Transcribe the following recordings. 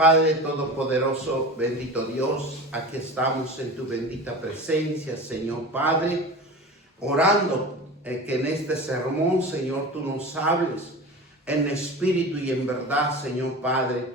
Padre Todopoderoso, bendito Dios, aquí estamos en tu bendita presencia, Señor Padre, orando que en este sermón, Señor, tú nos hables en espíritu y en verdad, Señor Padre,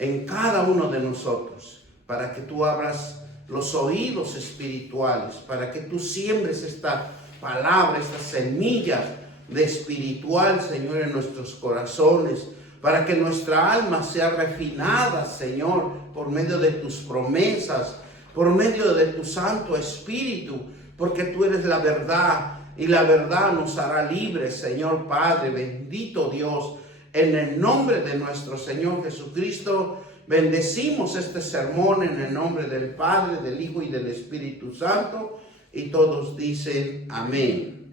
en cada uno de nosotros, para que tú abras los oídos espirituales, para que tú siembres esta palabra, esta semilla de espiritual, Señor, en nuestros corazones, para que nuestra alma sea refinada, Señor, por medio de tus promesas, por medio de tu Santo Espíritu, porque tú eres la verdad y la verdad nos hará libres, Señor Padre, bendito Dios. En el nombre de nuestro Señor Jesucristo, bendecimos este sermón en el nombre del Padre, del Hijo y del Espíritu Santo, y todos dicen amén.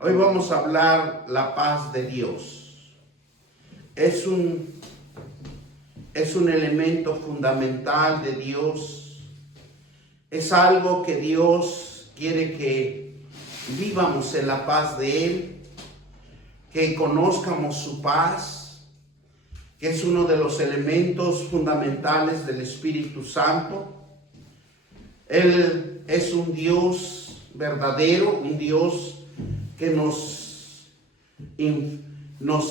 Hoy vamos a hablar la paz de Dios. Es un elemento fundamental de Dios. Es algo que Dios quiere que vivamos en la paz de Él, que conozcamos su paz, que es uno de los elementos fundamentales del Espíritu Santo. Él es un Dios verdadero, un Dios que nos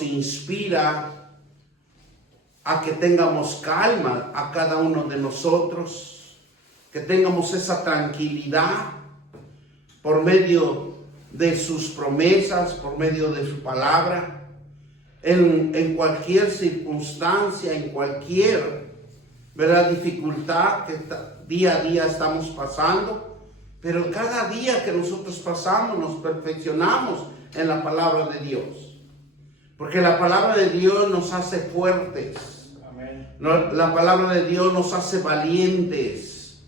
inspira a que tengamos calma a cada uno de nosotros, que tengamos esa tranquilidad por medio de sus promesas, por medio de su palabra, en cualquier circunstancia, en cualquier dificultad que día a día estamos pasando, pero cada día que nosotros pasamos nos perfeccionamos en la palabra de Dios, porque la palabra de Dios nos hace fuertes. La palabra de Dios nos hace valientes.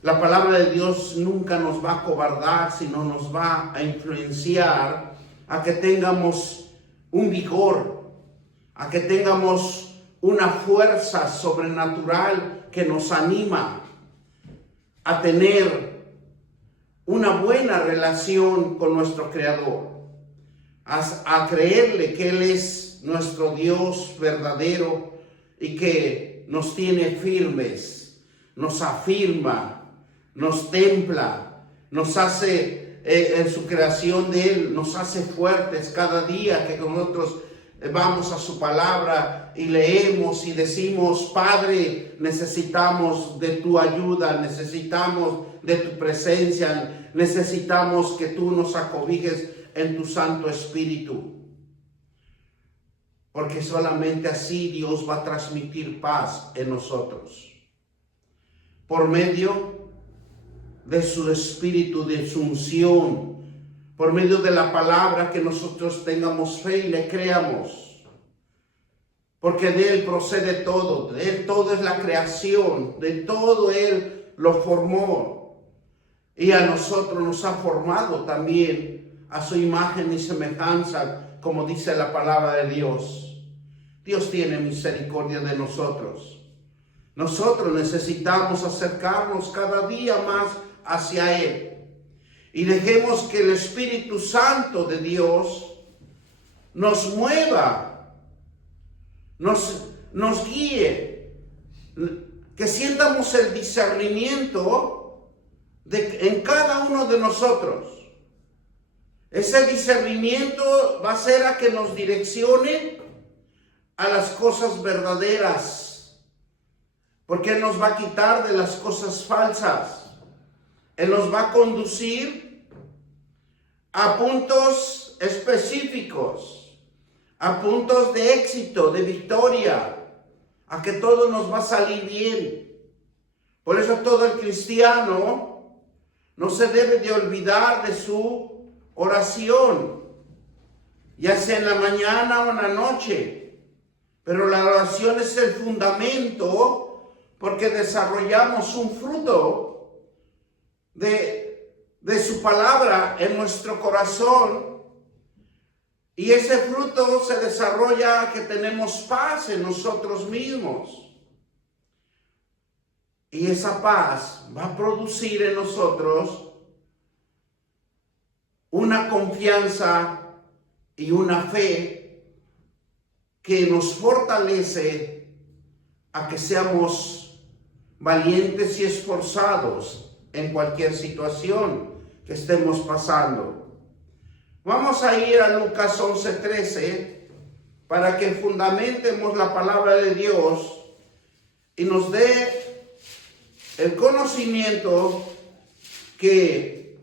La palabra de Dios nunca nos va a acobardar, sino nos va a influenciar a que tengamos un vigor, a que tengamos una fuerza sobrenatural que nos anima a tener una buena relación con nuestro Creador, a creerle que Él es nuestro Dios verdadero y que nos tiene firmes, nos afirma, nos templa, nos hace en su creación de Él, nos hace fuertes cada día que nosotros vamos a su palabra y leemos y decimos: Padre, necesitamos de tu ayuda, necesitamos de tu presencia, necesitamos que tú nos acobijes en tu Santo Espíritu. Porque solamente así Dios va a transmitir paz en nosotros. Por medio de su Espíritu, de su unción, por medio de la palabra, que nosotros tengamos fe y le creamos. Porque de Él procede todo, de Él todo es la creación, de todo Él lo formó. Y a nosotros nos ha formado también a su imagen y semejanza, como dice la palabra de Dios. Dios tiene misericordia de nosotros. Nosotros necesitamos acercarnos cada día más hacia Él. Y dejemos que el Espíritu Santo de Dios nos mueva, nos guíe, que sientamos el discernimiento en cada uno de nosotros. Ese discernimiento va a ser a que nos direccione a las cosas verdaderas, porque Él nos va a quitar de las cosas falsas. Él nos va a conducir a puntos específicos, a puntos de éxito, de victoria, a que todo nos va a salir bien. Por eso todo el cristiano no se debe de olvidar de su oración, ya sea en la mañana o en la noche. Pero la oración es el fundamento, porque desarrollamos un fruto de su palabra en nuestro corazón. Y ese fruto se desarrolla que tenemos paz en nosotros mismos. Y esa paz va a producir en nosotros una confianza y una fe que nos fortalece a que seamos valientes y esforzados en cualquier situación que estemos pasando. Vamos a ir a Lucas 11:13 para que fundamentemos la palabra de Dios y nos dé el conocimiento que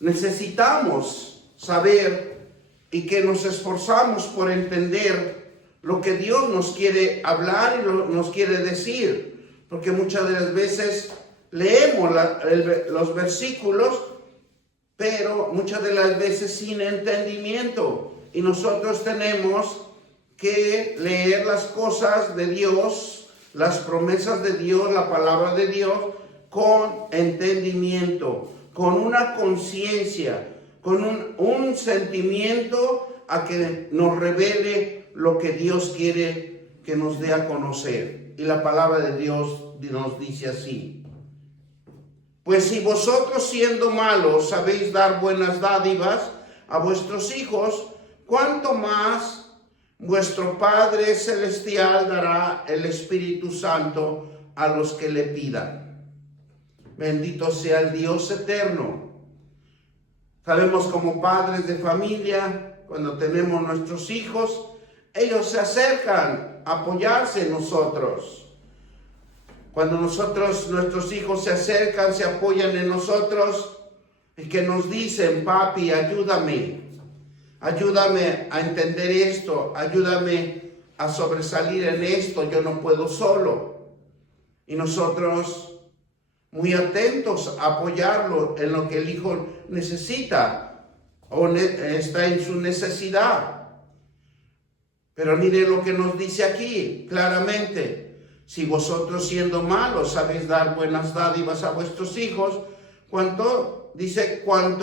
necesitamos saber y que nos esforzamos por entender lo que Dios nos quiere hablar y nos quiere decir, porque muchas de las veces leemos los versículos, pero muchas de las veces sin entendimiento, y nosotros tenemos que leer las cosas de Dios, las promesas de Dios, la palabra de Dios, con entendimiento, con una conciencia, con un sentimiento a que nos revele lo que Dios quiere que nos dé a conocer. Y la palabra de Dios nos dice así: pues si vosotros siendo malos sabéis dar buenas dádivas a vuestros hijos, ¿cuánto más vuestro Padre Celestial dará el Espíritu Santo a los que le pidan? Bendito sea el Dios eterno. Sabemos como padres de familia, cuando tenemos nuestros hijos, ellos se acercan a apoyarse en nosotros. Cuando nuestros hijos se acercan, se apoyan en nosotros y que nos dicen: papi, ayúdame a entender esto, ayúdame a sobresalir en esto, yo no puedo solo. Y nosotros muy atentos a apoyarlo en lo que el hijo necesita o está en su necesidad. Pero mire lo que nos dice aquí claramente: si vosotros siendo malos sabéis dar buenas dádivas a vuestros hijos, cuanto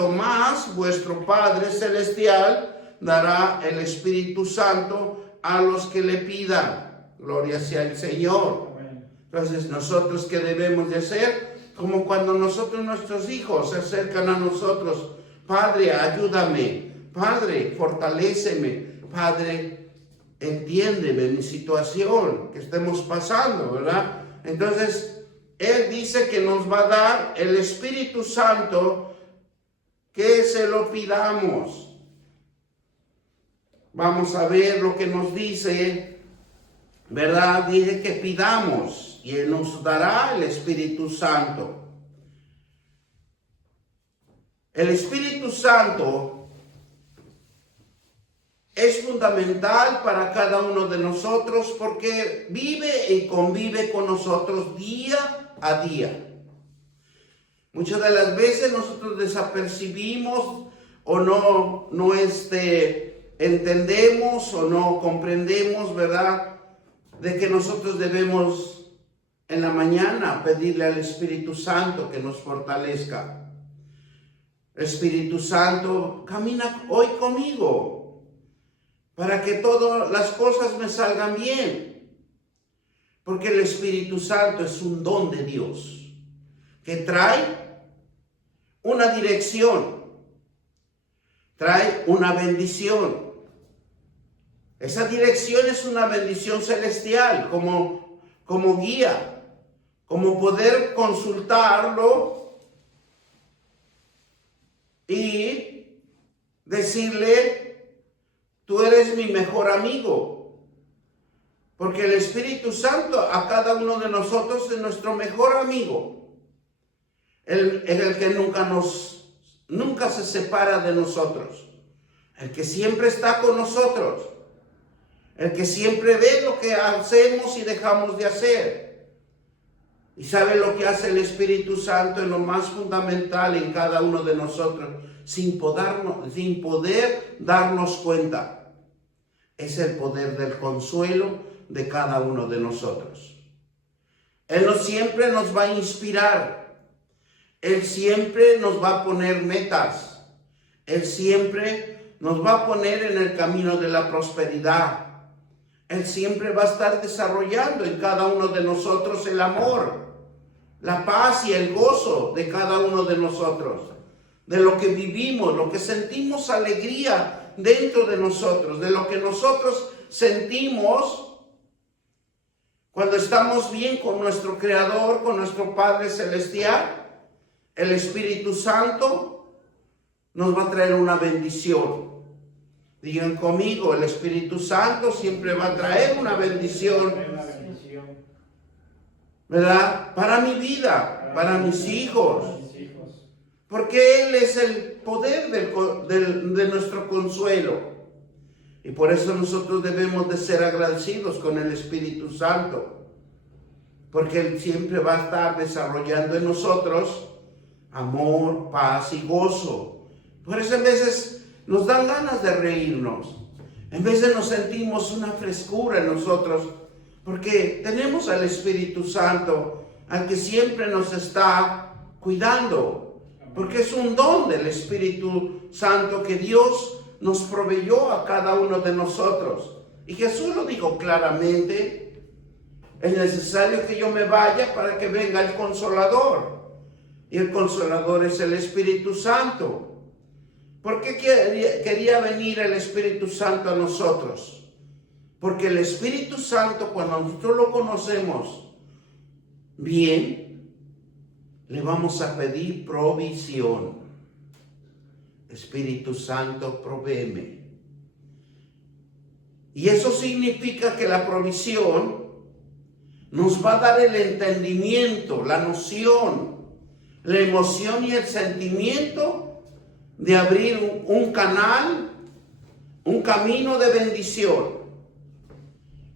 más vuestro Padre Celestial dará el Espíritu Santo a los que le pidan. Gloria sea el Señor. Entonces, nosotros, ¿qué debemos de hacer? Como cuando nuestros hijos se acercan a nosotros: Padre, ayúdame, Padre, fortaléceme, Padre, entiéndeme mi situación que estemos pasando, ¿verdad? Entonces, Él dice que nos va a dar el Espíritu Santo, que se lo pidamos. Vamos a ver lo que nos dice, ¿verdad? Dice que pidamos y Él nos dará el Espíritu Santo. El Espíritu Santo es fundamental para cada uno de nosotros porque vive y convive con nosotros día a día. Muchas de las veces nosotros desapercibimos o no entendemos o no comprendemos, ¿verdad?, de que nosotros debemos en la mañana pedirle al Espíritu Santo que nos fortalezca. Espíritu Santo, camina hoy conmigo para que todas las cosas me salgan bien. Porque el Espíritu Santo es un don de Dios que trae una dirección, trae una bendición. Esa dirección es una bendición celestial, como guía, como poder consultarlo y decirle: tú eres mi mejor amigo. Porque el Espíritu Santo a cada uno de nosotros es nuestro mejor amigo. Él es el que nunca se separa de nosotros. El que siempre está con nosotros. El que siempre ve lo que hacemos y dejamos de hacer. Y sabe lo que hace el Espíritu Santo en lo más fundamental en cada uno de nosotros, sin poder darnos cuenta. Es el poder del consuelo de cada uno de nosotros. Él siempre nos va a inspirar. Él siempre nos va a poner metas. Él siempre nos va a poner en el camino de la prosperidad. Él siempre va a estar desarrollando en cada uno de nosotros el amor, la paz y el gozo de cada uno de nosotros, de lo que vivimos, lo que sentimos alegría dentro de nosotros, de lo que nosotros sentimos Cuando estamos bien con nuestro Creador, con nuestro Padre Celestial, el Espíritu Santo nos va a traer una bendición. Digan conmigo, el Espíritu Santo siempre va a traer una bendición, ¿verdad? Para mi vida, para mis hijos. Porque Él es el poder de nuestro consuelo. Y por eso nosotros debemos de ser agradecidos con el Espíritu Santo. Porque Él siempre va a estar desarrollando en nosotros amor, paz y gozo. Por eso en veces nos dan ganas de reírnos. En veces nos sentimos una frescura en nosotros. Porque tenemos al Espíritu Santo, al que siempre nos está cuidando. Porque es un don del Espíritu Santo que Dios nos proveyó a cada uno de nosotros. Y Jesús lo dijo claramente: es necesario que yo me vaya para que venga el Consolador. Y el Consolador es el Espíritu Santo. ¿Por qué quería venir el Espíritu Santo a nosotros? Porque el Espíritu Santo, cuando nosotros lo conocemos bien, le vamos a pedir provisión. Espíritu Santo, provéeme. Y eso significa que la provisión nos va a dar el entendimiento, la noción, la emoción y el sentimiento de abrir un canal, un camino de bendición.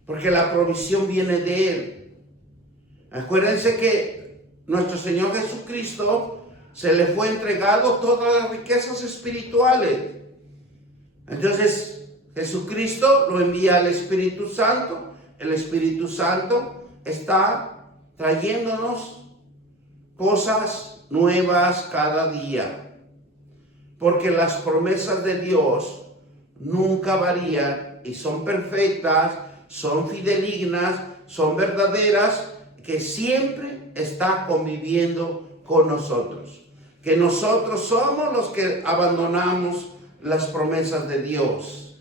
Porque la provisión viene de Él. Acuérdense que nuestro Señor Jesucristo se le fue entregado todas las riquezas espirituales. Entonces Jesucristo lo envía al Espíritu Santo. El Espíritu Santo está trayéndonos cosas nuevas cada día. Porque las promesas de Dios nunca varían y son perfectas, son fidedignas, son verdaderas, que siempre está conviviendo con nosotros. Que nosotros somos los que abandonamos las promesas de Dios.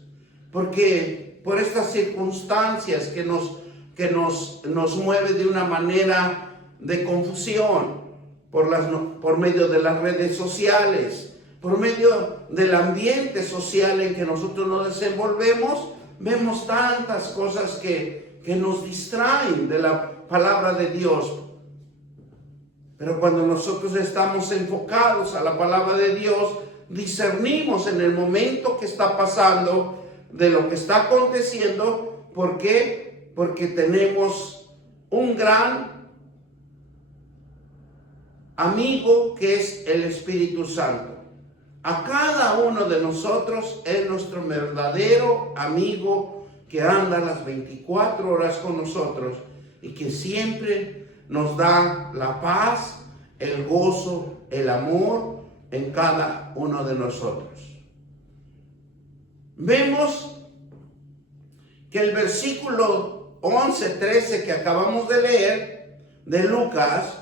Porque por estas circunstancias que nos mueve de una manera de confusión, por medio de las redes sociales, por medio del ambiente social en que nosotros nos desenvolvemos, vemos tantas cosas que nos distraen de la palabra de Dios. Pero cuando nosotros estamos enfocados a la palabra de Dios, discernimos en el momento que está pasando, de lo que está aconteciendo. ¿Por qué? Porque tenemos un gran amigo que es el Espíritu Santo. A cada uno de nosotros es nuestro verdadero amigo que anda las 24 horas con nosotros y que siempre nos da la paz, el gozo, el amor en cada uno de nosotros. Vemos que el versículo 11-13 que acabamos de leer de Lucas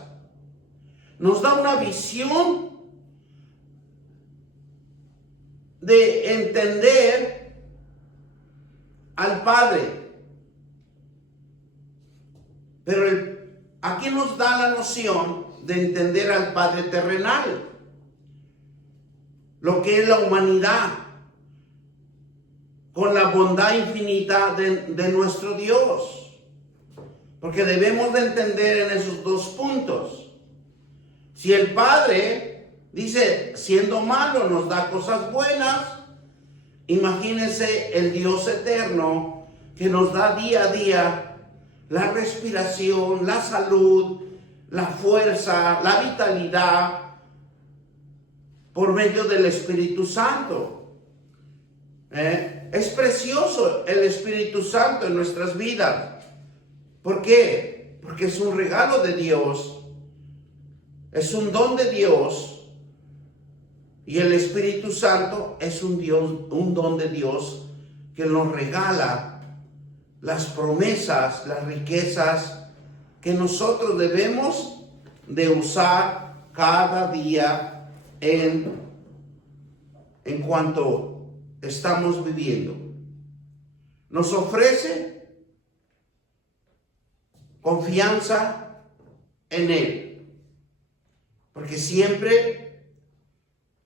nos da una visión de entender al Padre. Pero aquí nos da la noción de entender al Padre terrenal, lo que es la humanidad, con la bondad infinita de nuestro Dios. Porque debemos de entender en esos dos puntos. Si el Padre dice, siendo malo, nos da cosas buenas, imagínense el Dios eterno que nos da día a día la respiración, la salud, la fuerza, la vitalidad por medio del Espíritu Santo. Es precioso el Espíritu Santo en nuestras vidas. ¿Por qué? Porque es un regalo de Dios, es un don de Dios. Y el Espíritu Santo es un don de Dios que nos regala las promesas, las riquezas que nosotros debemos de usar cada día en cuanto estamos viviendo. Nos ofrece confianza en Él. Porque siempre,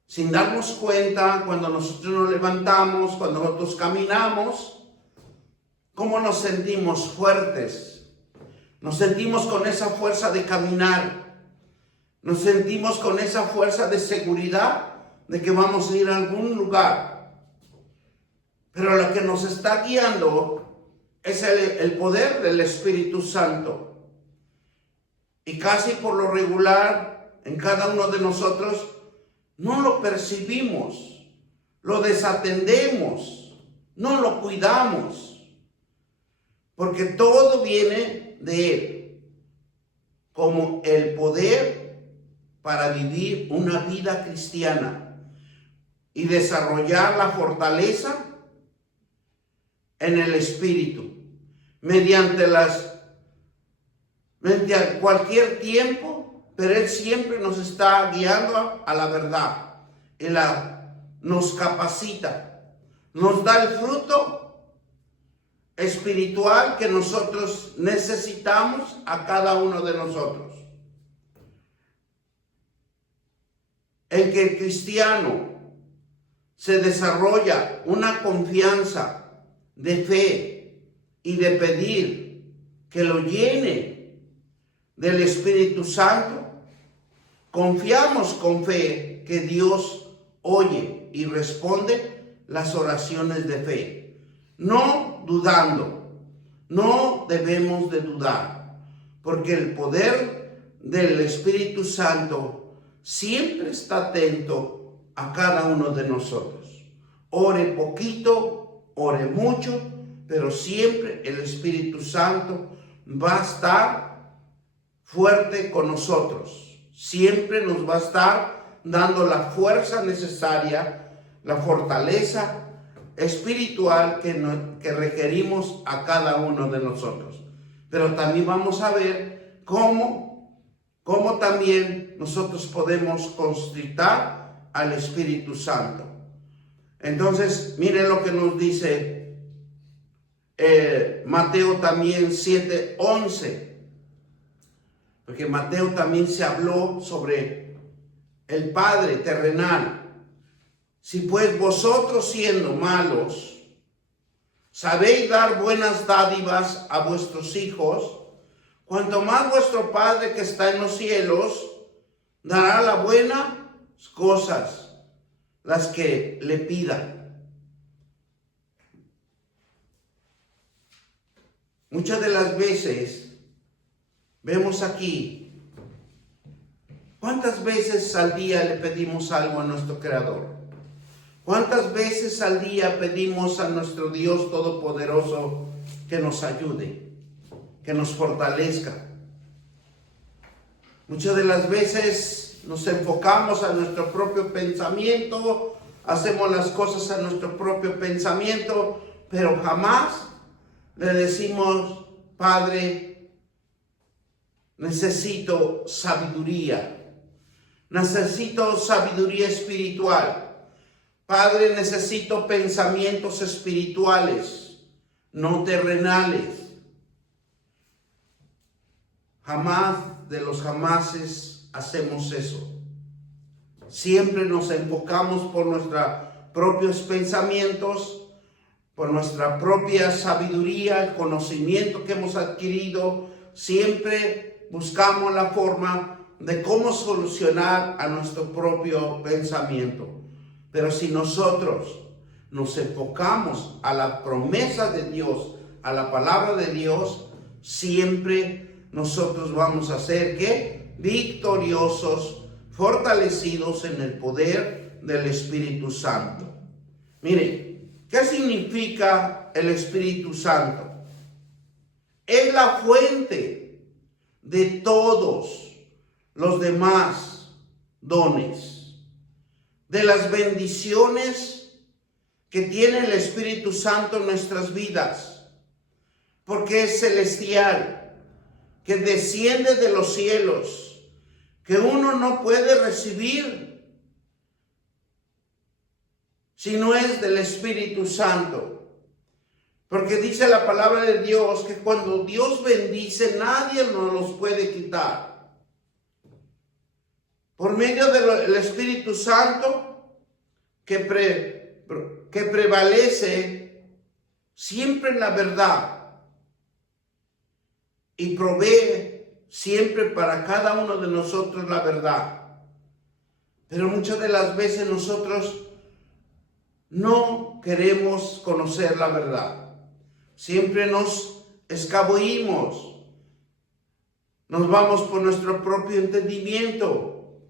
sin darnos cuenta, cuando nosotros nos levantamos, cuando nosotros caminamos, ¿cómo nos sentimos? Fuertes. Nos sentimos con esa fuerza de caminar. Nos sentimos con esa fuerza de seguridad de que vamos a ir a algún lugar. Pero lo que nos está guiando es el poder del Espíritu Santo. Y casi por lo regular, en cada uno de nosotros, no lo percibimos, lo desatendemos, no lo cuidamos, porque todo viene de Él, como el poder para vivir una vida cristiana y desarrollar la fortaleza en el Espíritu, mediante cualquier tiempo, pero Él siempre nos está guiando a la verdad. Él nos capacita, nos da el fruto espiritual que nosotros necesitamos a cada uno de nosotros. En que el cristiano se desarrolla una confianza de fe y de pedir que lo llene del Espíritu Santo, confiamos con fe que Dios oye y responde las oraciones de fe, no dudando. No debemos de dudar, porque el poder del Espíritu Santo siempre está atento a cada uno de nosotros. Ore poquito, ore mucho, pero siempre el Espíritu Santo va a estar fuerte con nosotros. Siempre nos va a estar dando la fuerza necesaria, la fortaleza espiritual que requerimos a cada uno de nosotros. Pero también vamos a ver cómo también nosotros podemos constritar al Espíritu Santo. Entonces, miren lo que nos dice Mateo también 7:11. Porque Mateo también se habló sobre el Padre terrenal. Si pues vosotros siendo malos, sabéis dar buenas dádivas a vuestros hijos, cuanto más vuestro Padre que está en los cielos dará las buenas cosas, las que le pidan. Muchas de las veces vemos aquí, ¿cuántas veces al día le pedimos algo a nuestro Creador? ¿Cuántas veces al día pedimos a nuestro Dios Todopoderoso que nos ayude, que nos fortalezca? Muchas de las veces nos enfocamos a nuestro propio pensamiento, hacemos las cosas a nuestro propio pensamiento, pero jamás le decimos: Padre, necesito sabiduría espiritual. Padre, necesito pensamientos espirituales, no terrenales. Jamás de los jamases hacemos eso. Siempre nos enfocamos por nuestros propios pensamientos, por nuestra propia sabiduría, el conocimiento que hemos adquirido. Siempre buscamos la forma de cómo solucionar a nuestro propio pensamiento. Pero si nosotros nos enfocamos a la promesa de Dios, a la palabra de Dios, siempre nosotros vamos a ser ¿qué? Victoriosos, fortalecidos en el poder del Espíritu Santo. Mire, ¿qué significa el Espíritu Santo? Es la fuente de todos los demás dones, de las bendiciones que tiene el Espíritu Santo en nuestras vidas, porque es celestial, que desciende de los cielos, que uno no puede recibir si no es del Espíritu Santo. Porque dice la palabra de Dios que cuando Dios bendice, nadie nos los puede quitar. Por medio del Espíritu Santo que prevalece siempre en la verdad y provee siempre para cada uno de nosotros la verdad. Pero muchas de las veces nosotros no queremos conocer la verdad. Siempre nos escabullimos, nos vamos por nuestro propio entendimiento,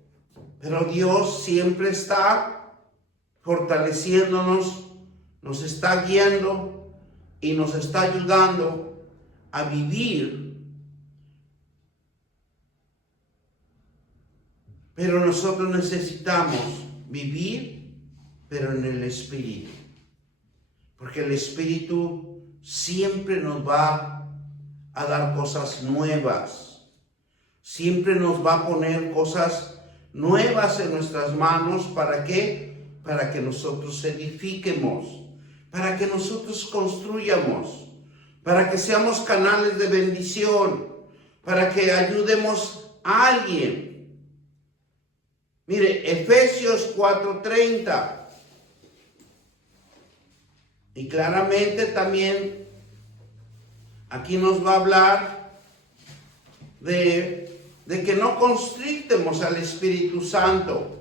pero Dios siempre está fortaleciéndonos, nos está guiando y nos está ayudando a vivir. Pero nosotros necesitamos vivir, pero en el Espíritu, porque el Espíritu siempre nos va a dar cosas nuevas. Siempre nos va a poner cosas nuevas en nuestras manos. ¿Para qué? Para que nosotros edifiquemos, para que nosotros construyamos, para que seamos canales de bendición, para que ayudemos a alguien. Mire, Efesios 4:30. Y claramente también aquí nos va a hablar de que no constrictemos al Espíritu Santo.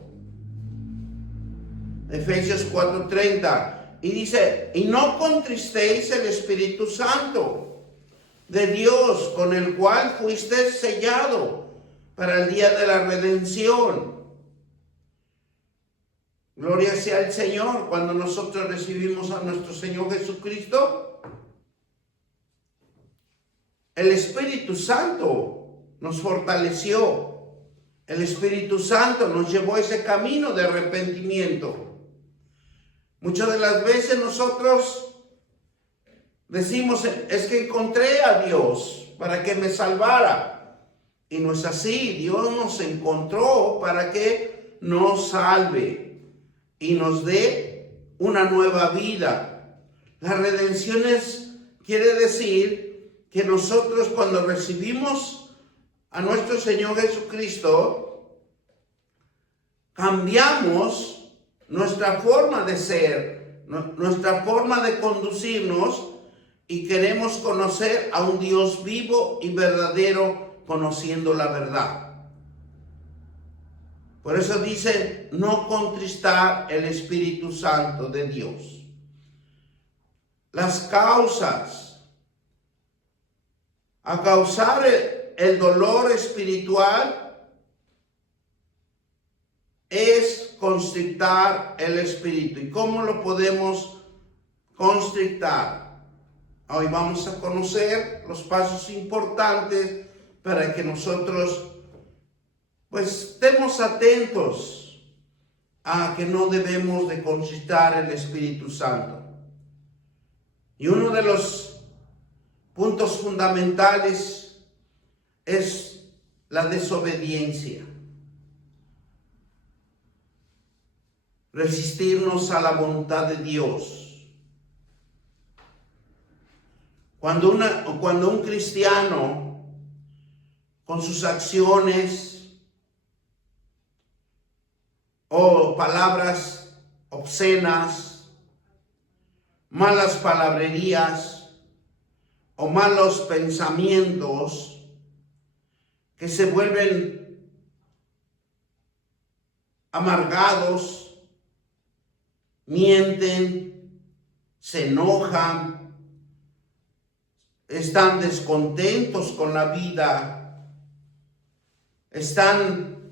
Efesios 4:30. Y dice, y no contristéis el Espíritu Santo de Dios, con el cual fuiste sellado para el día de la redención. Gloria sea al Señor. Cuando nosotros recibimos a nuestro Señor Jesucristo, el Espíritu Santo nos fortaleció. El Espíritu Santo nos llevó a ese camino de arrepentimiento. Muchas de las veces nosotros decimos, es que encontré a Dios para que me salvara. Y no es así. Dios nos encontró para que nos salve y nos dé una nueva vida. La redención quiere decir que nosotros cuando recibimos a nuestro Señor Jesucristo, cambiamos nuestra forma de ser, nuestra forma de conducirnos, y queremos conocer a un Dios vivo y verdadero, conociendo la verdad. Por eso dice, no contristar el Espíritu Santo de Dios. Las causas a causar el dolor espiritual es constrictar el Espíritu. ¿Y cómo lo podemos constrictar? Hoy vamos a conocer los pasos importantes para que nosotros pues estemos atentos a que no debemos de constrictar el Espíritu Santo. Y uno de los puntos fundamentales es la desobediencia. Resistirnos a la voluntad de Dios. Cuando un cristiano, con sus acciones o palabras obscenas, malas palabrerías o malos pensamientos que se vuelven amargados, mienten, se enojan, están descontentos con la vida, están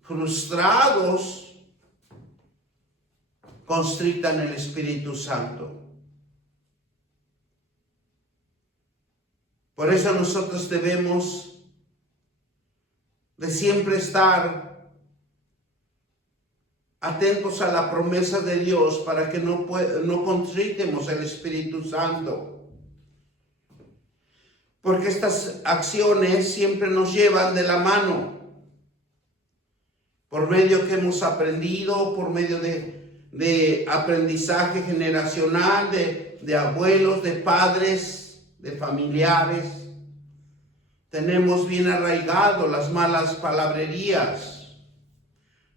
frustrados, constrictan el Espíritu Santo. Por eso nosotros debemos de siempre estar atentos a la promesa de Dios para que no constrictemos el Espíritu Santo. Porque estas acciones siempre nos llevan de la mano. Por medio que hemos aprendido, por medio de aprendizaje generacional, de de abuelos, de padres, de familiares. Tenemos bien arraigado las malas palabrerías,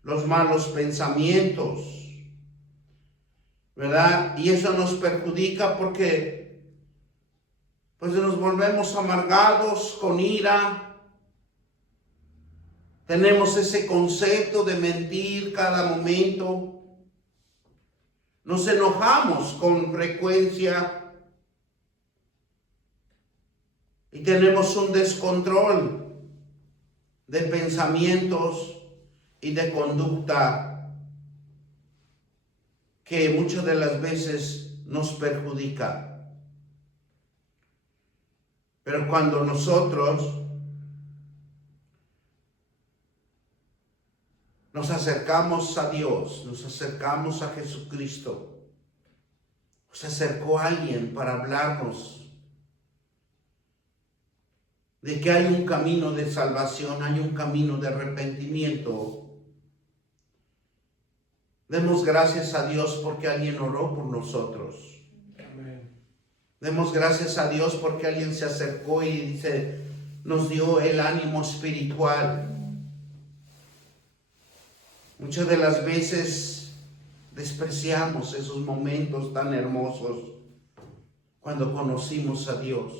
los malos pensamientos, ¿verdad? Y eso nos perjudica porque pues nos volvemos amargados, con ira. Tenemos ese concepto de mentir cada momento. Nos enojamos con frecuencia y tenemos un descontrol de pensamientos y de conducta que muchas de las veces nos perjudica. Pero cuando nosotros nos acercamos a Dios, nos acercamos a Jesucristo, se acercó alguien para hablarnos de que hay un camino de salvación, hay un camino de arrepentimiento. Demos gracias a Dios porque alguien oró por nosotros. Amén. Demos gracias a Dios porque alguien se acercó y nos dio el ánimo espiritual. Muchas de las veces despreciamos esos momentos tan hermosos cuando conocimos a Dios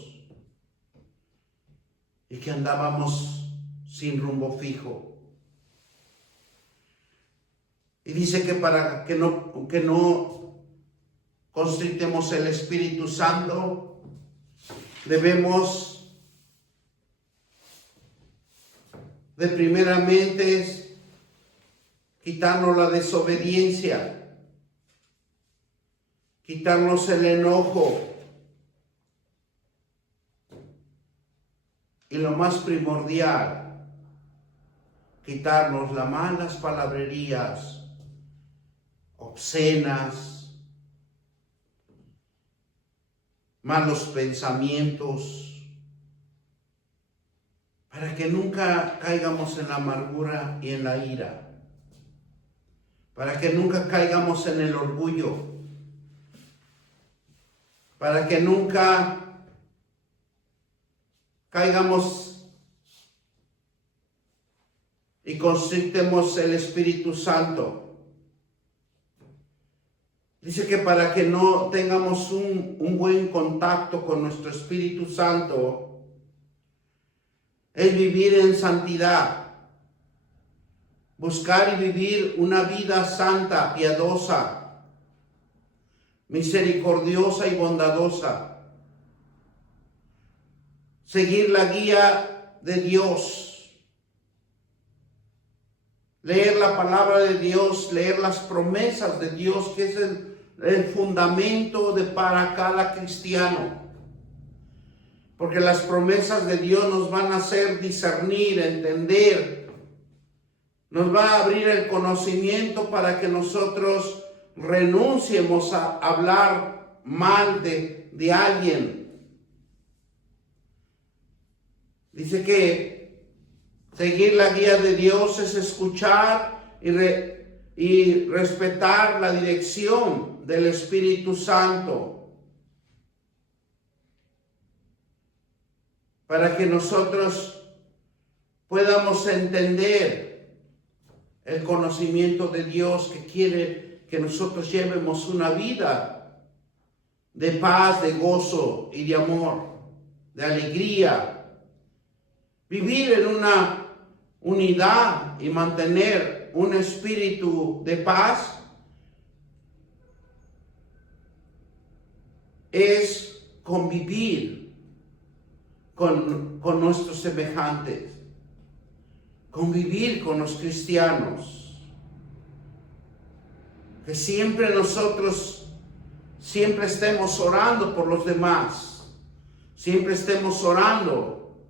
y que andábamos sin rumbo fijo. Y dice que para que no constrictemos el Espíritu Santo, debemos de primeramente quitarnos la desobediencia, quitarnos el enojo y lo más primordial, quitarnos las malas palabrerías obscenas, malos pensamientos, para que nunca caigamos en la amargura y en la ira, para que nunca caigamos en el orgullo, para que nunca caigamos y constrictemos el Espíritu Santo. Dice que para que no tengamos un buen contacto con nuestro Espíritu Santo, es vivir en santidad, buscar y vivir una vida santa, piadosa, misericordiosa y bondadosa, seguir la guía de Dios, leer la palabra de Dios, leer las promesas de Dios, que es el fundamento para cada cristiano. Porque las promesas de Dios nos van a hacer discernir, entender, nos va a abrir el conocimiento para que nosotros renunciemos a hablar mal de alguien. Dice que seguir la guía de Dios es escuchar y respetar la dirección del Espíritu Santo, para que nosotros podamos entender el conocimiento de Dios, que quiere que nosotros llevemos una vida de paz, de gozo y de amor, de alegría, vivir en una unidad y mantener un espíritu de paz. Es convivir con nuestros semejantes, convivir con los cristianos, que siempre nosotros estemos orando por los demás, siempre estemos orando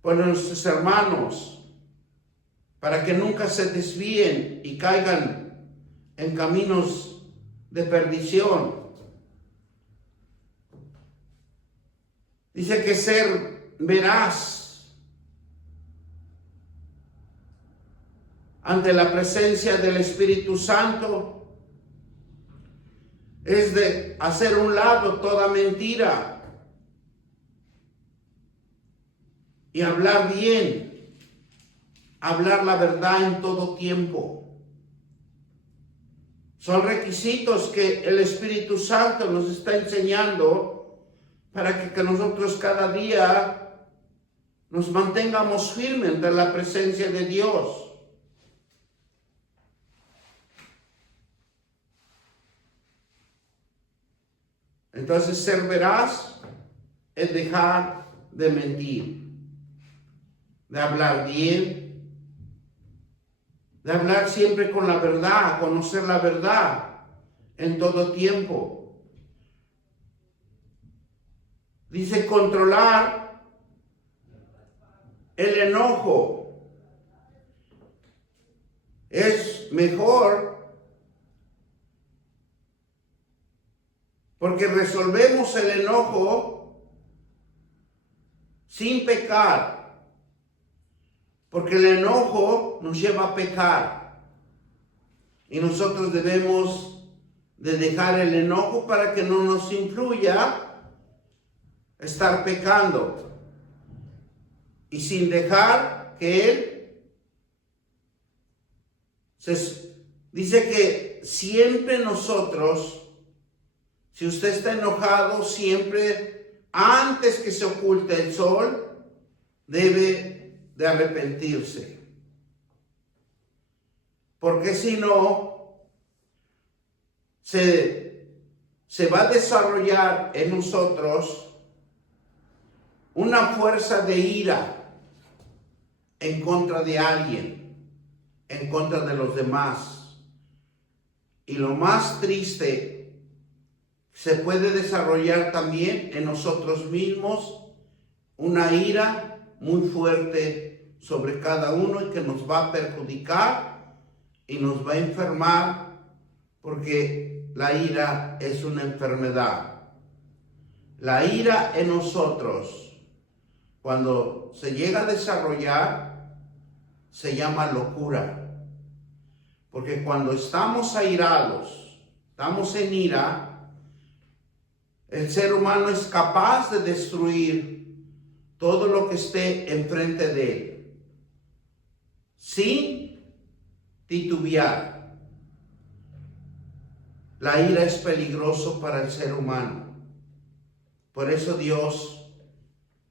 por nuestros hermanos, para que nunca se desvíen y caigan en caminos de perdición. Dice que ser veraz ante la presencia del Espíritu Santo es de hacer a un lado toda mentira y hablar bien, hablar la verdad en todo tiempo. Son requisitos que el Espíritu Santo nos está enseñando para que nosotros cada día nos mantengamos firmes ante la presencia de Dios. Entonces, ser veraz es dejar de mentir, de hablar bien, de hablar siempre con la verdad, conocer la verdad en todo tiempo. Dice controlar el enojo. Es mejor porque resolvemos el enojo sin pecar, porque el enojo nos lleva a pecar y nosotros debemos de dejar el enojo para que no nos influya estar pecando y sin dejar que él dice que siempre nosotros, si usted está enojado, siempre antes que se oculte el sol, debe de arrepentirse. Porque si no, se va a desarrollar en nosotros una fuerza de ira en contra de alguien, en contra de los demás. Y lo más triste, se puede desarrollar también en nosotros mismos una ira muy fuerte sobre cada uno y que nos va a perjudicar y nos va a enfermar, porque la ira es una enfermedad. La ira en nosotros, cuando se llega a desarrollar, se llama locura. Porque cuando estamos airados, estamos en ira, el ser humano es capaz de destruir todo lo que esté enfrente de él, sin titubear. La ira es peligroso para el ser humano. Por eso Dios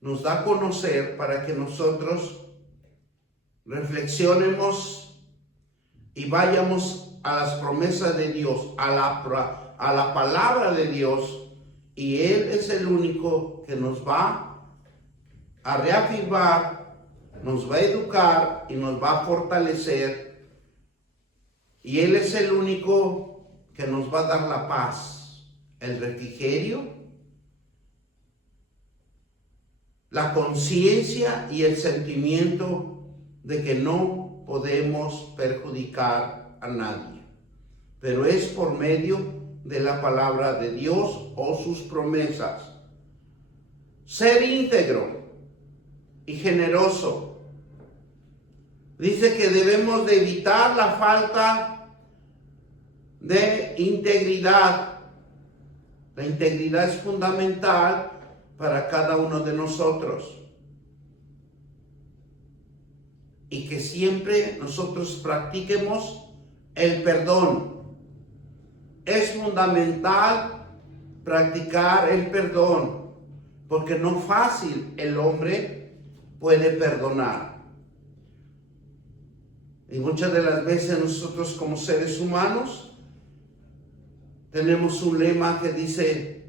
nos da a conocer para que nosotros reflexionemos y vayamos a las promesas de Dios, a la palabra de Dios, y Él es el único que nos va a reafirmar, nos va a educar y nos va a fortalecer, y Él es el único que nos va a dar la paz, el refrigerio, la conciencia y el sentimiento de que no podemos perjudicar a nadie, pero es por medio de la palabra de Dios o sus promesas. Ser íntegro y generoso. Dice que debemos de evitar la falta de integridad. La integridad es fundamental para cada uno de nosotros. Y que siempre nosotros practiquemos el perdón. Es fundamental practicar el perdón, porque no fácil el hombre puede perdonar. Y muchas de las veces nosotros como seres humanos tenemos un lema que dice: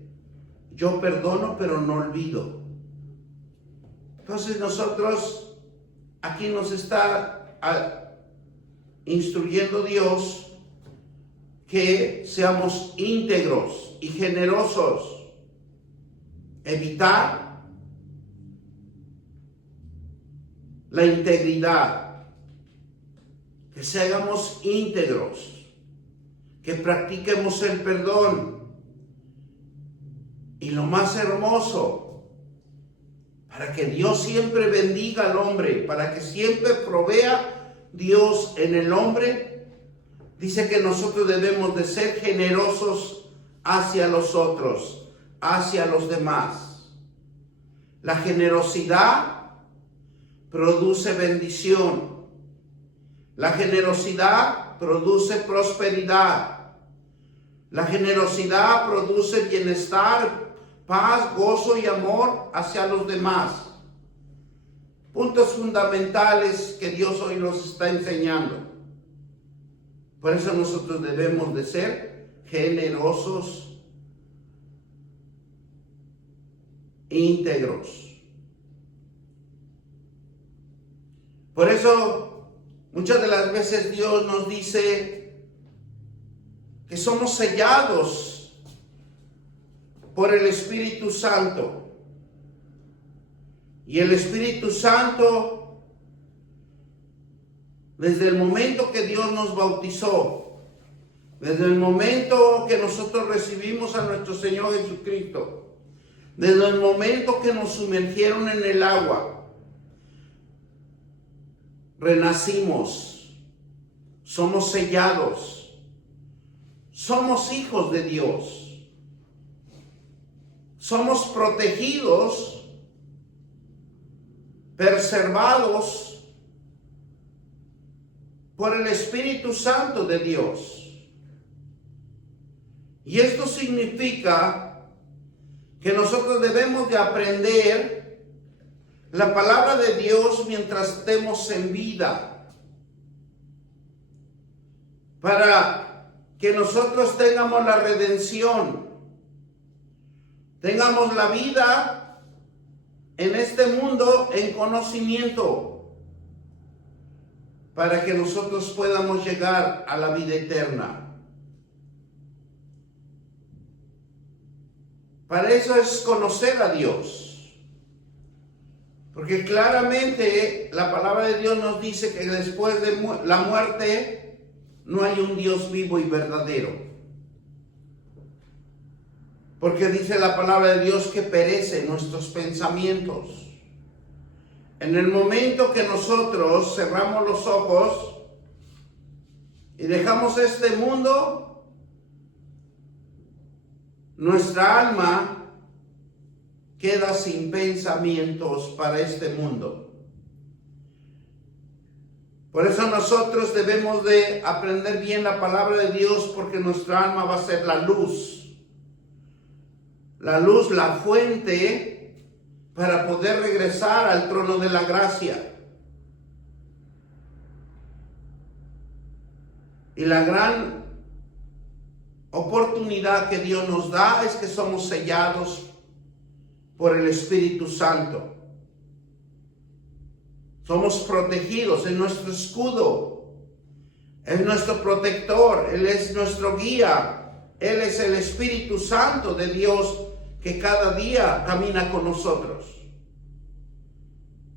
yo perdono pero no olvido. Entonces nosotros, aquí nos está instruyendo Dios que seamos íntegros y generosos, evitar la integridad, que seamos íntegros, que practiquemos el perdón, y lo más hermoso, para que Dios siempre bendiga al hombre, para que siempre provea Dios en el hombre. Dice que nosotros debemos de ser generosos hacia los otros, hacia los demás. La generosidad produce bendición. La generosidad produce prosperidad. La generosidad produce bienestar, paz, gozo y amor hacia los demás. Puntos fundamentales que Dios hoy nos está enseñando. Por eso nosotros debemos de ser generosos, íntegros. Por eso muchas de las veces Dios nos dice que somos sellados por el Espíritu Santo. Y el Espíritu Santo, desde el momento que Dios nos bautizó, desde el momento que nosotros recibimos a nuestro Señor Jesucristo, desde el momento que nos sumergieron en el agua, renacimos, somos sellados, somos hijos de Dios, somos protegidos, preservados por el Espíritu Santo de Dios. Y esto significa que nosotros debemos de aprender la palabra de Dios mientras estemos en vida, para que nosotros tengamos la redención, tengamos la vida en este mundo en conocimiento, para que nosotros podamos llegar a la vida eterna. Para eso es conocer a Dios, porque claramente la palabra de Dios nos dice que después de la muerte no hay un Dios vivo y verdadero. Porque dice la palabra de Dios que perecen nuestros pensamientos. En el momento que nosotros cerramos los ojos y dejamos este mundo, nuestra alma queda sin pensamientos para este mundo. Por eso nosotros debemos de aprender bien la palabra de Dios, porque nuestra alma va a ser la luz. La luz, la fuente para poder regresar al trono de la gracia. Y la gran oportunidad que Dios nos da es que somos sellados por el Espíritu Santo. Somos protegidos, es nuestro escudo, es nuestro protector, Él es nuestro guía, Él es el Espíritu Santo de Dios que cada día camina con nosotros.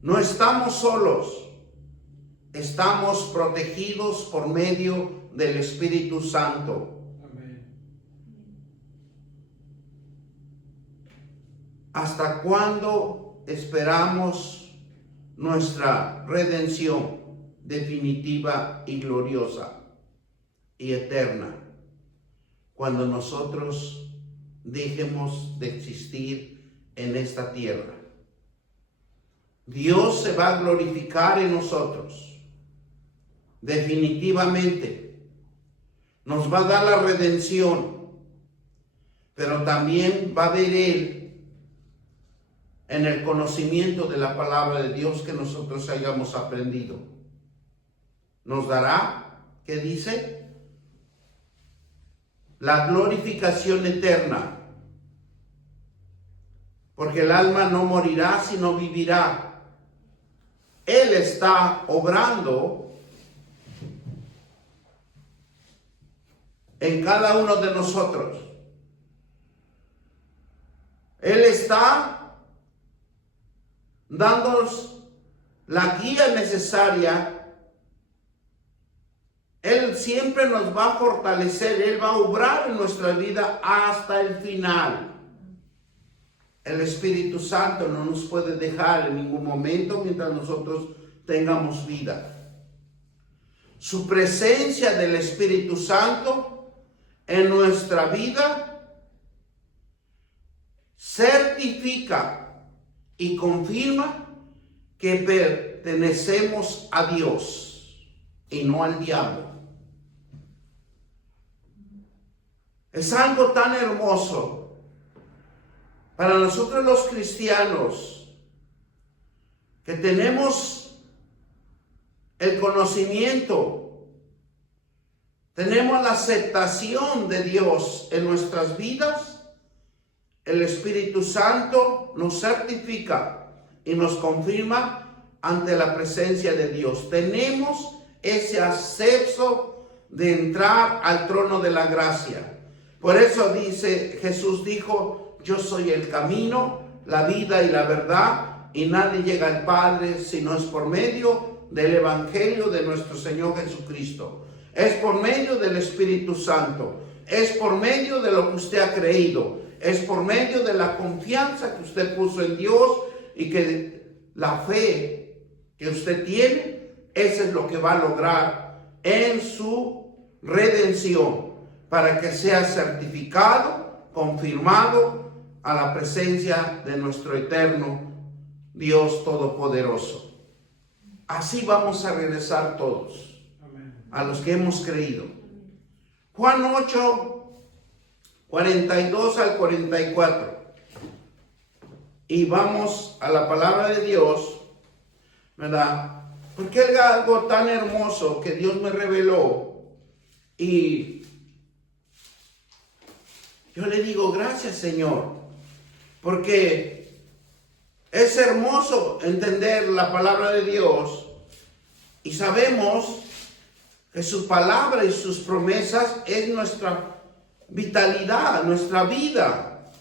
No estamos solos, estamos protegidos por medio del Espíritu Santo. Amén. ¿Hasta cuándo esperamos nuestra redención definitiva y gloriosa y eterna? Cuando nosotros dejemos de existir en esta tierra. Dios se va a glorificar en nosotros. Definitivamente. Nos va a dar la redención. Pero también va a ver Él en el conocimiento de la palabra de Dios que nosotros hayamos aprendido. Nos dará, ¿qué dice? La glorificación eterna. Porque el alma no morirá, sino vivirá. Él está obrando en cada uno de nosotros. Él está dándonos la guía necesaria. Él siempre nos va a fortalecer, Él va a obrar en nuestra vida hasta el final. El Espíritu Santo no nos puede dejar en ningún momento mientras nosotros tengamos vida. Su presencia del Espíritu Santo en nuestra vida certifica y confirma que pertenecemos a Dios y no al diablo. Es algo tan hermoso para nosotros los cristianos que tenemos el conocimiento, tenemos la aceptación de Dios en nuestras vidas. El Espíritu Santo nos certifica y nos confirma ante la presencia de Dios. Tenemos ese acceso de entrar al trono de la gracia. Por eso Jesús dijo, yo soy el camino, la vida y la verdad, y nadie llega al Padre si no es por medio del Evangelio de nuestro Señor Jesucristo. Es por medio del Espíritu Santo, es por medio de lo que usted ha creído, es por medio de la confianza que usted puso en Dios y que la fe que usted tiene, eso es lo que va a lograr en su redención, para que sea certificado, confirmado a la presencia de nuestro eterno Dios Todopoderoso. Así vamos a regresar todos, a los que hemos creído. Juan 8, 42 al 44. Y vamos a la palabra de Dios, ¿verdad? Porque es algo tan hermoso que Dios me reveló. Y yo le digo, gracias, Señor, porque es hermoso entender la palabra de Dios y sabemos que su palabra y sus promesas es nuestra vitalidad, nuestra vida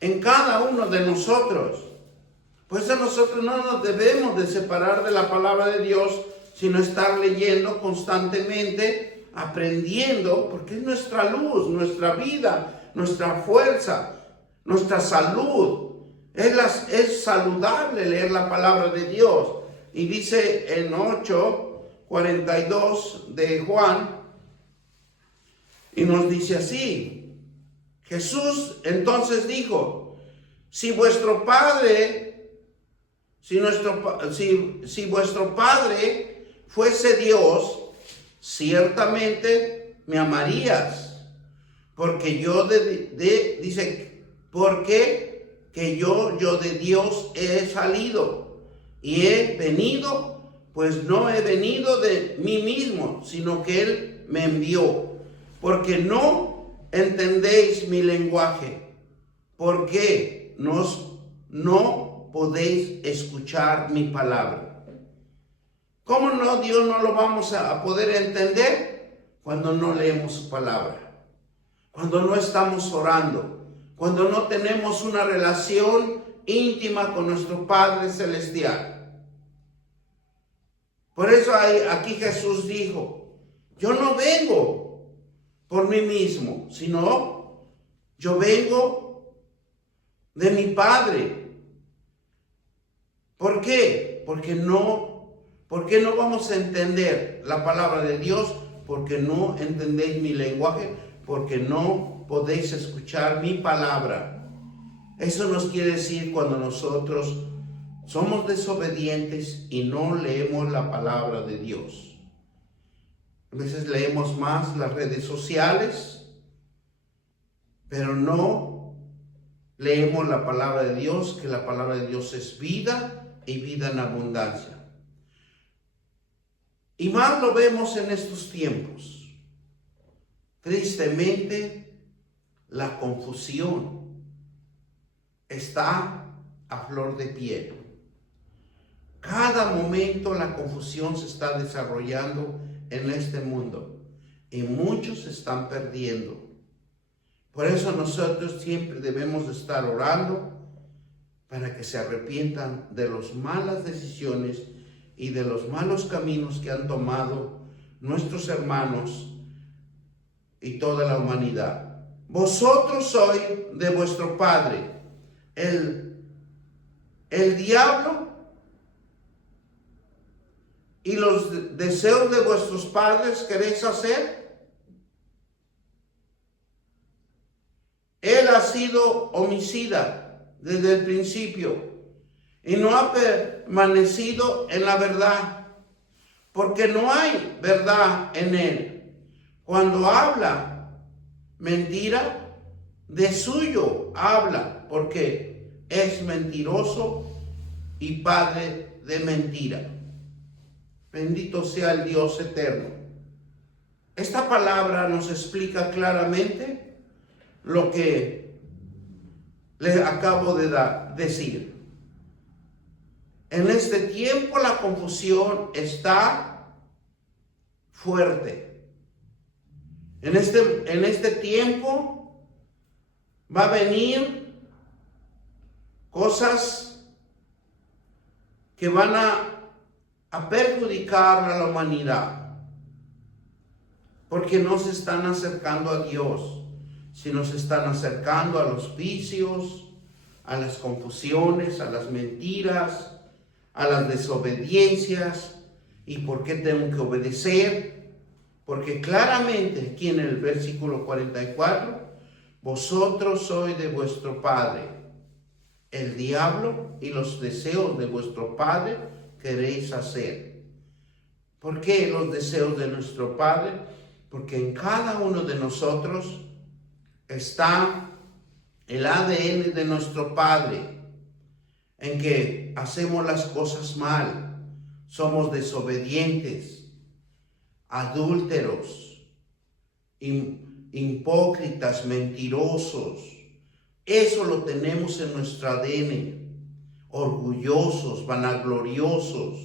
en cada uno de nosotros. Por eso nosotros no nos debemos de separar de la palabra de Dios, sino estar leyendo constantemente, aprendiendo, porque es nuestra luz, nuestra vida, nuestra fuerza, nuestra salud. Es saludable leer la palabra de Dios. Y dice en 8:42 de Juan, y nos dice así: Jesús entonces dijo, si vuestro Padre fuese Dios, ciertamente me amarías, porque yo yo de Dios he salido y he venido, pues no he venido de mí mismo, sino que Él me envió. Porque no entendéis mi lenguaje, porque no podéis escuchar mi palabra. ¿Cómo no, Dios no lo vamos a poder entender? Cuando no leemos su palabra, cuando no estamos orando, cuando no tenemos una relación íntima con nuestro Padre Celestial. Por eso aquí Jesús dijo, yo no vengo por mí mismo, sino yo vengo de mi Padre. ¿Por qué? ¿Por qué no vamos a entender la palabra de Dios? Porque no entendéis mi lenguaje, porque no podéis escuchar mi palabra. Eso nos quiere decir cuando nosotros somos desobedientes y no leemos la palabra de Dios. A veces leemos más las redes sociales, pero no leemos la palabra de Dios, que la palabra de Dios es vida y vida en abundancia. Y más lo vemos en estos tiempos. Tristemente, la confusión está a flor de piel. Cada momento la confusión se está desarrollando en este mundo y muchos se están perdiendo. Por eso nosotros siempre debemos de estar orando para que se arrepientan de las malas decisiones y de los malos caminos que han tomado nuestros hermanos y toda la humanidad. Vosotros sois de vuestro padre, el diablo, y los deseos de vuestros padres queréis hacer. Él ha sido homicida desde el principio y no ha permanecido en la verdad, porque no hay verdad en él. Cuando habla mentira, de suyo habla, porque es mentiroso y padre de mentira. Bendito sea el Dios eterno. Esta palabra nos explica claramente lo que les acabo de decir. En este tiempo la confusión está fuerte. En este tiempo va a venir cosas que van a perjudicar a la humanidad, porque no se están acercando a Dios, sino se están acercando a los vicios, a las confusiones, a las mentiras, a las desobediencias. ¿Y por qué tengo que obedecer? Porque claramente aquí en el versículo 44, vosotros sois de vuestro padre, el diablo, y los deseos de vuestro padre queréis hacer. ¿Por qué los deseos de nuestro padre? Porque en cada uno de nosotros está el ADN de nuestro padre, en que hacemos las cosas mal, somos desobedientes, adúlteros, hipócritas, mentirosos. Eso lo tenemos en nuestro ADN, orgullosos, vanagloriosos.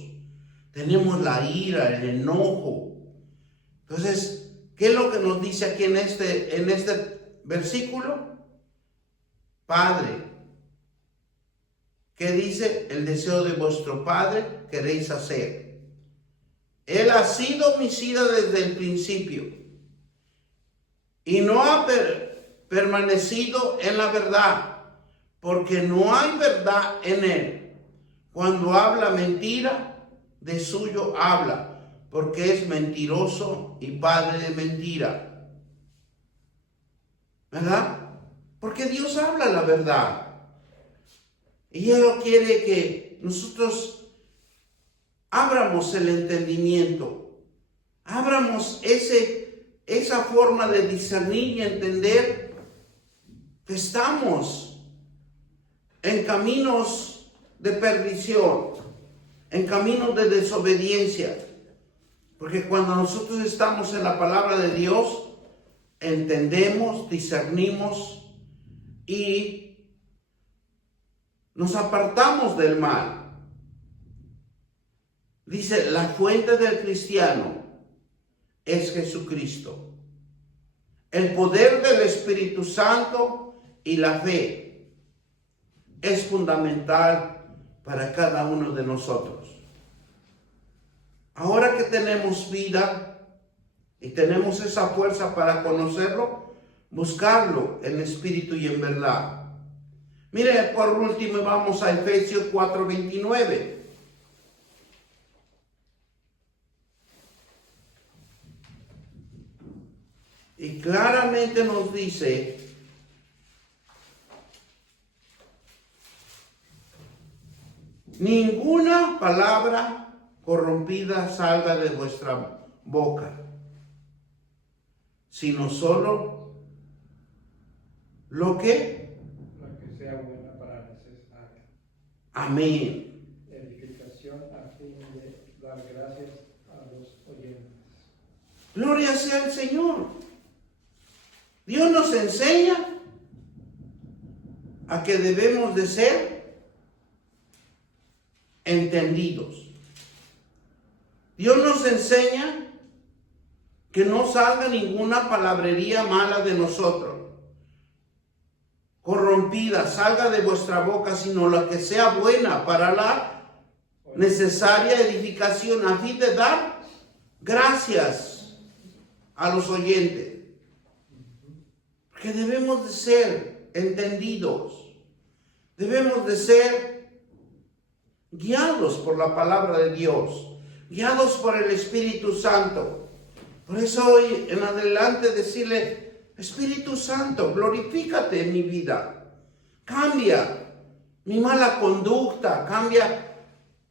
Tenemos la ira, el enojo. Entonces, ¿qué es lo que nos dice aquí en este versículo? Padre, ¿qué dice? El deseo de vuestro padre queréis hacer. Él ha sido homicida desde el principio y no ha permanecido en la verdad, porque no hay verdad en él. Cuando habla mentira, de suyo habla, porque es mentiroso y padre de mentira. ¿Verdad? Porque Dios habla la verdad. Y Él quiere que nosotros abramos el entendimiento, abramos esa forma de discernir y entender que estamos en caminos de perdición, en caminos de desobediencia. Porque cuando nosotros estamos en la palabra de Dios, entendemos, discernimos y nos apartamos del mal. Dice, la fuente del cristiano es Jesucristo. El poder del Espíritu Santo y la fe es fundamental para cada uno de nosotros. Ahora que tenemos vida y tenemos esa fuerza para conocerlo, buscarlo en espíritu y en verdad. Mire, por último vamos a Efesios 4:29. Y claramente nos dice, ninguna palabra corrompida salga de vuestra boca, sino solo lo que sea buena para necesaria. Amén. Edificación a fin de dar gracias a los oyentes. Gloria sea al Señor. Dios nos enseña a que debemos de ser entendidos. Dios nos enseña que no salga ninguna palabrería mala de nosotros, corrompida, salga de vuestra boca, sino la que sea buena para la necesaria edificación, a fin de dar gracias a los oyentes. Porque debemos de ser entendidos, debemos de ser guiados por la palabra de Dios, guiados por el Espíritu Santo. Por eso hoy en adelante decirle, Espíritu Santo, glorifícate en mi vida, cambia mi mala conducta, cambia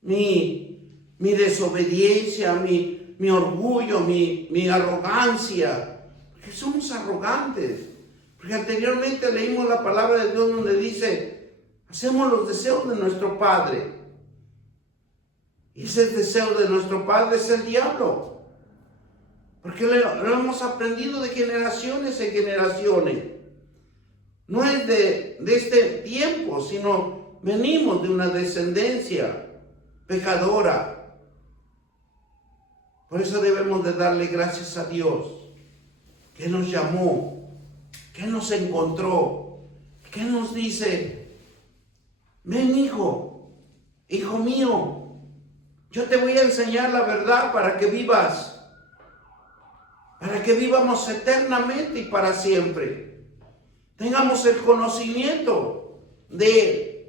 mi desobediencia, mi orgullo, mi arrogancia. Porque somos arrogantes. Porque anteriormente leímos la palabra de Dios donde dice, hacemos los deseos de nuestro padre. Y ese deseo de nuestro padre es el diablo. Porque lo hemos aprendido de generaciones en generaciones. No es de este tiempo, sino venimos de una descendencia pecadora. Por eso debemos de darle gracias a Dios, que nos llamó, que nos encontró, que nos dice, ven hijo mío, yo te voy a enseñar la verdad para que vivas. Para que vivamos eternamente y para siempre. Tengamos el conocimiento de Él,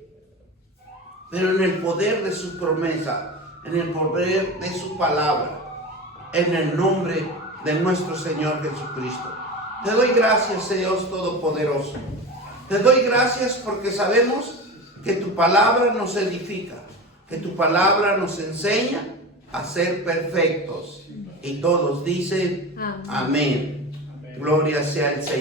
pero en el poder de su promesa, en el poder de su palabra, en el nombre de nuestro Señor Jesucristo. Te doy gracias, Dios Todopoderoso. Te doy gracias porque sabemos que tu palabra nos edifica, que tu palabra nos enseña a ser perfectos. Y todos dicen amén. Gloria sea el Señor.